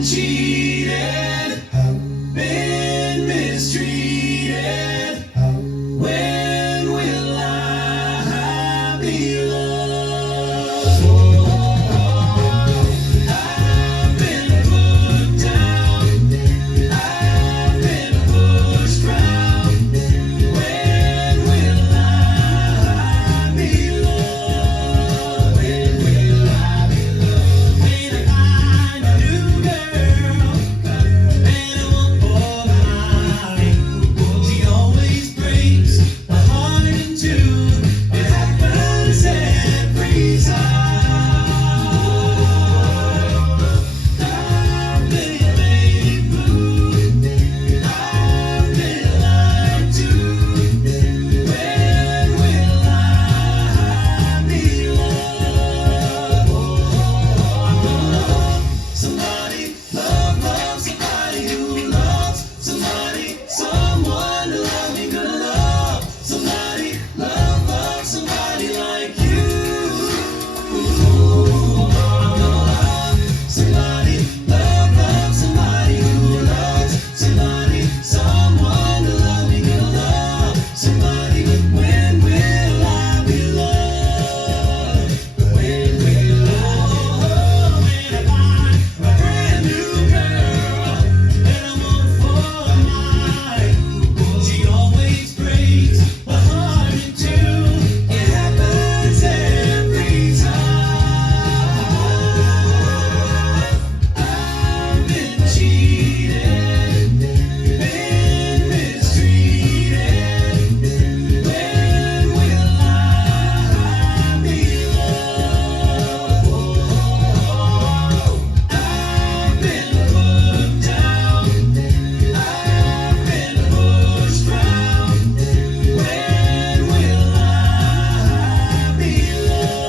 been cheated, been mistreated. When will I be loved? I've been put down, I've been pushed round. When will I be loved? When will I be loved? When I find a new girl and a one for mine, she always breaks my heart in two. It happens every time. I've been made blue, I've been lied to. When will I be loved? Somebody love somebody who loves somebody, someone to love me, gonna love somebody, love somebody like you. I'm gonna love somebody, love somebody who loves somebody, someone to love me, gonna love somebody. When will I be loved? When will I? When I find a brand new girl and I'm one for mine, she always breaks my heart in two. It happens every time. I've been cheated, been mistreated. When will I be loved? I've been put down, I've been pushed round. When will I be loved?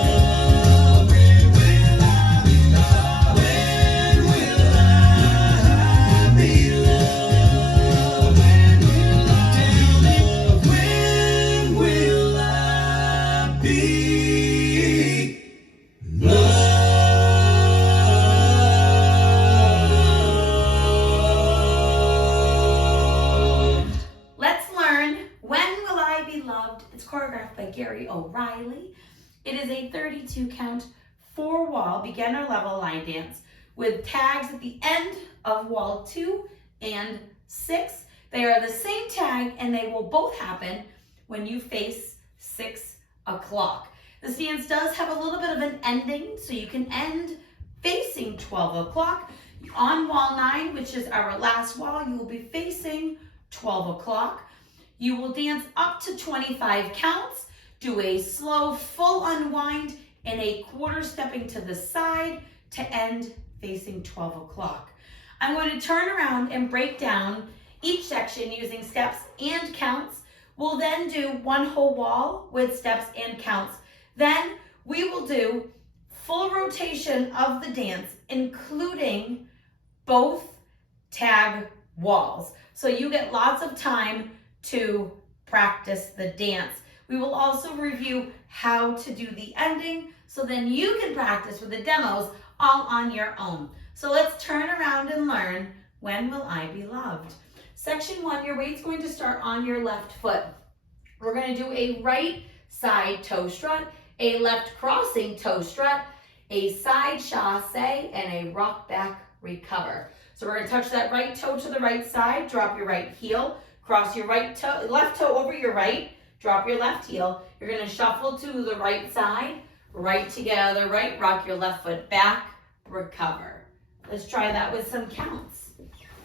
When will I be loved? When will I be loved? When will I tell me? When will I be loved? Let's learn When Will I Be Loved? It's choreographed by Gary O'Reilly. It is a 32 count, 4-wall beginner level line dance with tags at the end of wall 2 and 6. They are the same tag and they will both happen when you face 6 o'clock. This dance does have a little bit of an ending, so you can end facing 12 o'clock. On wall 9, which is our last wall, you will be facing 12 o'clock. You will dance up to 25 counts, do a slow full unwind and a quarter stepping to the side to end facing 12 o'clock. I'm going to turn around and break down each section using steps and counts. We'll then do one whole wall with steps and counts. Then we will do full rotation of the dance, including both tag walls. So you get lots of time to practice the dance. We will also review how to do the ending, so then you can practice with the demos all on your own. So let's turn around and learn When Will I Be Loved? Section 1, your weight's going to start on your left foot. We're going to do a right side toe strut, a left crossing toe strut, a side chasse, and a rock back recover. So we're going to touch that right toe to the right side, drop your right heel, cross your left toe over your right, drop your left heel. You're going to shuffle to the right side, right together, right, rock your left foot back, recover. Let's try that with some counts.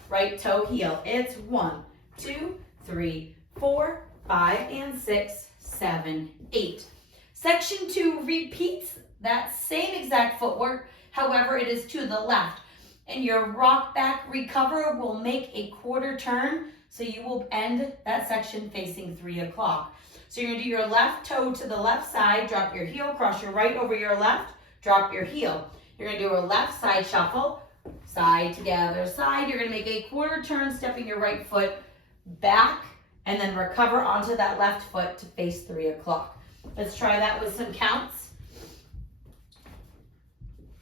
Right toe heel. It's 1, 2, 3, 4, 5, and 6, 7, 8. Section 2 repeats that same exact footwork, however, it is to the left. And your rock back recover will make a quarter turn, so you will end that section facing 3 o'clock. So you're going to do your left toe to the left side, drop your heel, cross your right over your left, drop your heel. You're going to do a left side shuffle, side together, side. You're going to make a quarter turn, stepping your right foot back, and then recover onto that left foot to face 3 o'clock. Let's try that with some counts.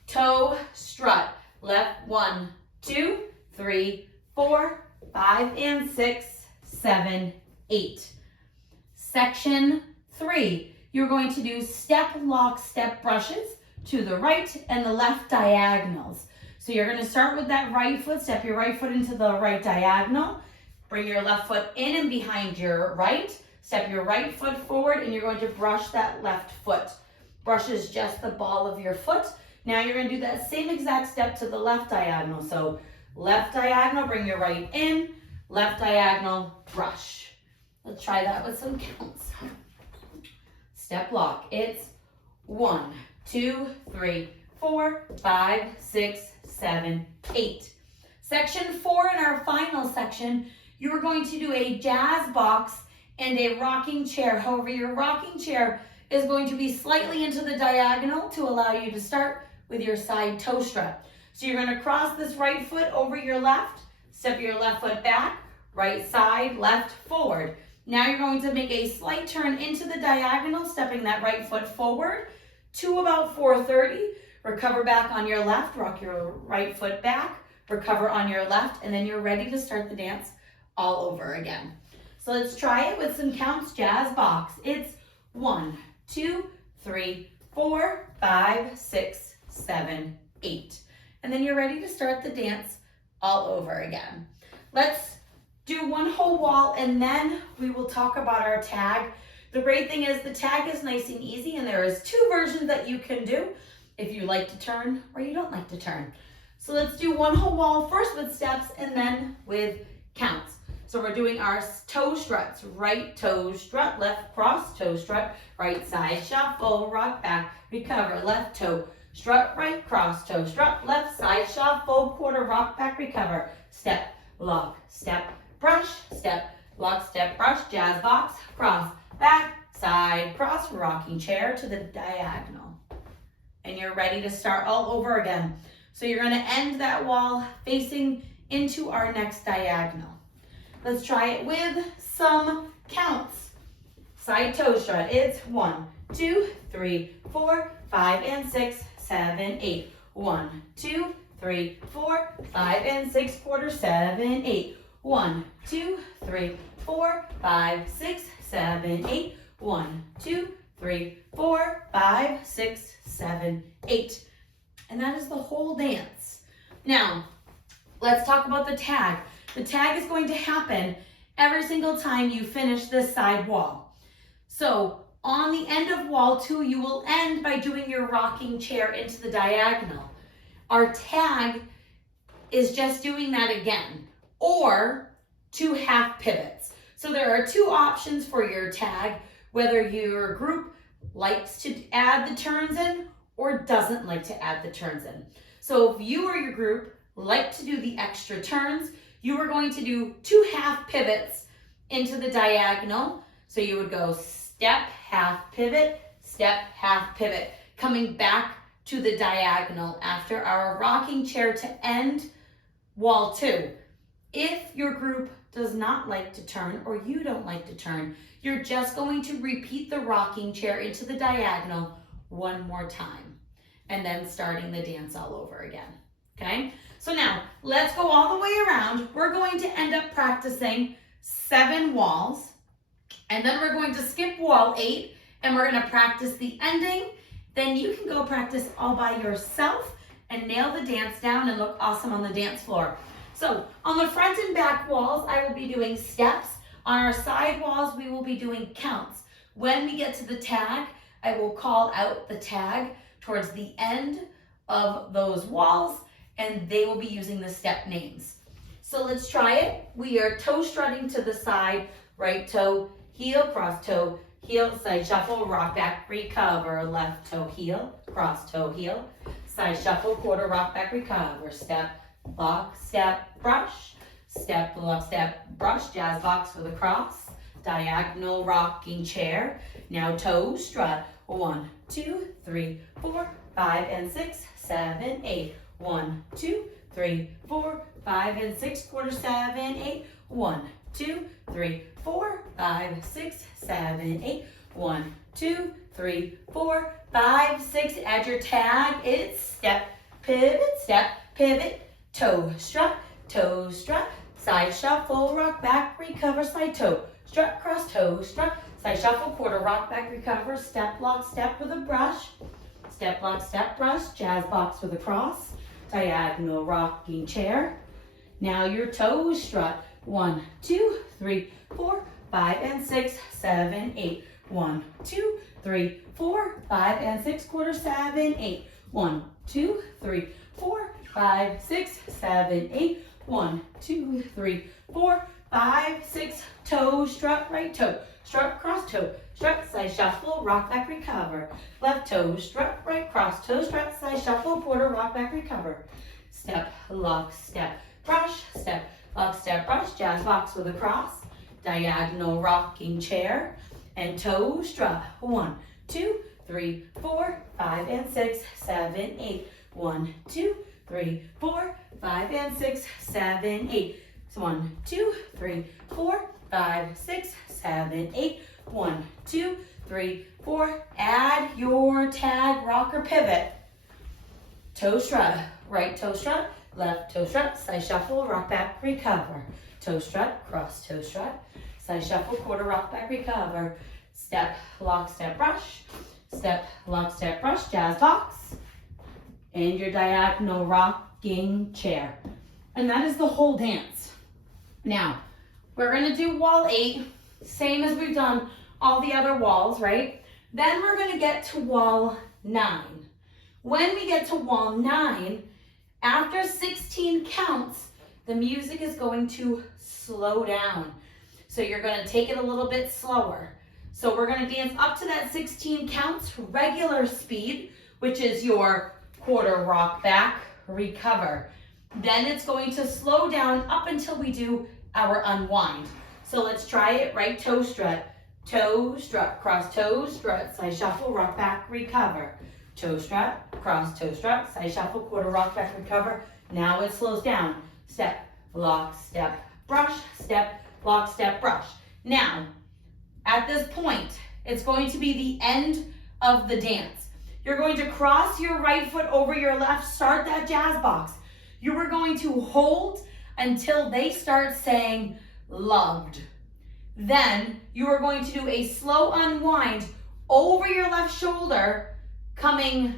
Toe strut. Left 1, 2, 3, 4, 5, and 6, 7, 8. Section 3, you're going to do step, lock, step brushes to the right and the left diagonals. So you're going to start with that right foot, step your right foot into the right diagonal, bring your left foot in and behind your right, step your right foot forward, and you're going to brush that left foot. Brush is just the ball of your foot. Now you're going to do that same exact step to the left diagonal. So left diagonal, bring your right in, left diagonal, brush. Let's try that with some counts. Step lock, it's 1, 2, 3, 4, 5, 6, 7, 8. Section 4 in our final section, you are going to do a jazz box and a rocking chair. However, your rocking chair is going to be slightly into the diagonal to allow you to start with your side toe strut. So you're going to cross this right foot over your left, step your left foot back, right side, left, forward. Now you're going to make a slight turn into the diagonal, stepping that right foot forward to about 430. Recover back on your left, rock your right foot back, recover on your left, and then you're ready to start the dance all over again. So let's try it with some counts. Jazz box. It's 1, 2, 3, 4, 5, 6, 7, 8. And then you're ready to start the dance all over again. Let's do one whole wall and then we will talk about our tag. The great thing is the tag is nice and easy and there is 2 versions that you can do if you like to turn or you don't like to turn. So let's do one whole wall first with steps and then with counts. So we're doing our toe struts. Right toe strut, left cross toe strut, right side shuffle, rock back, recover, left toe strut, right cross toe strut, left side shuffle, quarter rock back, recover, step, lock, step, brush, step, lock, step, brush, jazz box, cross, back, side, cross, rocking chair to the diagonal. And you're ready to start all over again. So you're going to end that wall facing into our next diagonal. Let's try it with some counts. Side toe strut, it's 1, 2, 3, 4, 5, and 6, 7, 8. 1, 2, 3, 4, 5, and 6, quarter, 7, 8. 1, 2, 3, 4, 5, 6, 7, 8. 1, 2, 3, 4, 5, 6, 7, 8. And that is the whole dance. Now, let's talk about the tag. The tag is going to happen every single time you finish this side wall. So on the end of wall 2, you will end by doing your rocking chair into the diagonal. Our tag is just doing that again, or 2 half pivots. So there are 2 options for your tag, whether your group likes to add the turns in or doesn't like to add the turns in. So if you or your group like to do the extra turns, you are going to do 2 half pivots into the diagonal. So you would go step, half pivot, coming back to the diagonal after our rocking chair to end wall 2. If your group does not like to turn or you don't like to turn, you're just going to repeat the rocking chair into the diagonal one more time and then starting the dance all over again. Okay? So now let's go all the way around. We're going to end up practicing 7 walls, and then we're going to skip wall 8 and we're going to practice the ending. Then you can go practice all by yourself and nail the dance down and look awesome on the dance floor. So on the front and back walls, I will be doing steps. On our side walls, we will be doing counts. When we get to the tag, I will call out the tag towards the end of those walls, and they will be using the step names. So let's try it. We are toe strutting to the side, right toe, heel, cross toe, heel, side shuffle, rock back, recover, left toe, heel, cross toe, heel, side shuffle, quarter rock back, recover, step, lock, step, brush, step, lock, step, brush, jazz box for the cross, diagonal rocking chair. Now toe strut, 1, 2, 3, 4, 5, and 6, 7, 8. 1, 2, 3, 4, 5, and 6, quarter, 7, 8. 1, 2, 3, 4, 5, 6, 7, 8. 1, 2, 3, 4, 5, 6. Add your tag. It's step, pivot, toe strut, side shuffle, rock back, recover, slide toe, strut, cross toe, strut, side shuffle, quarter, rock back, recover, step, lock, step with a brush, step, lock, step, brush, jazz box with a cross, diagonal rocking chair. Now your toe strut, 1, 2, 3, 4, 5, and 6, 7, 8, 1, 2, 3, 4, 5, and 6, quarter, 7, 8, 1, 2, 3, 4, 5, 6, 7, 8, 1, 2, 3, 4, 5, 6, toe strut, right toe, strut, cross toe, strut, side shuffle, rock back, recover, left toe strut, right cross toe, strut, side shuffle, quarter, rock back, recover, step, lock, step, brush, step, lock, step, brush, jazz box with a cross, diagonal rocking chair, and toe strut, 1, 2, 3, 4, 5, and 6, 7, 8, 1, 2, 3, 4, 5, and 6, 7, 8, 1, 2, 3, 4, 5, 6, 7, 8, 1, 2, 3, 4, add your tag, rocker, pivot, toe strut, right toe strut, left toe strut, side shuffle, rock back, recover, toe strut, cross toe strut, side shuffle, quarter, rock back, recover, step, lock, step, brush, step, lock, step, brush, jazz box, and your diagonal rocking chair. And that is the whole dance. Now, we're gonna do wall 8, same as we've done all the other walls, right? Then we're gonna get to wall 9. When we get to wall 9, after 16 counts, the music is going to slow down. So you're gonna take it a little bit slower. So we're gonna dance up to that 16 counts, regular speed, which is your quarter rock back, recover. Then it's going to slow down up until we do our unwind. So let's try it, right toe strut, cross toe strut, side shuffle, rock back, recover. Toe strut, cross toe strut, side shuffle, quarter rock back, recover. Now it slows down. Step, lock, step, brush, step, lock, step, brush. Now, at this point, it's going to be the end of the dance. You're going to cross your right foot over your left, start that jazz box. You are going to hold until they start saying loved. Then you are going to do a slow unwind over your left shoulder, coming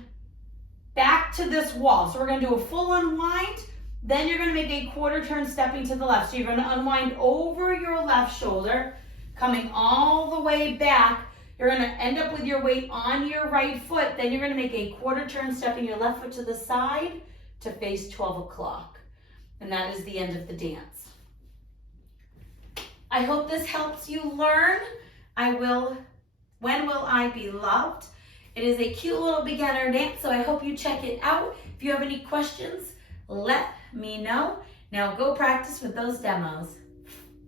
back to this wall. So we're going to do a full unwind, then you're going to make a quarter turn stepping to the left. So you're going to unwind over your left shoulder, coming all the way back. You're going to end up with your weight on your right foot. Then you're going to make a quarter turn stepping your left foot to the side to face 12 o'clock. And that is the end of the dance. I hope this helps you learn. When Will I Be Loved? It is a cute little beginner dance, so I hope you check it out. If you have any questions, let me know. Now go practice with those demos.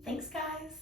Thanks, guys.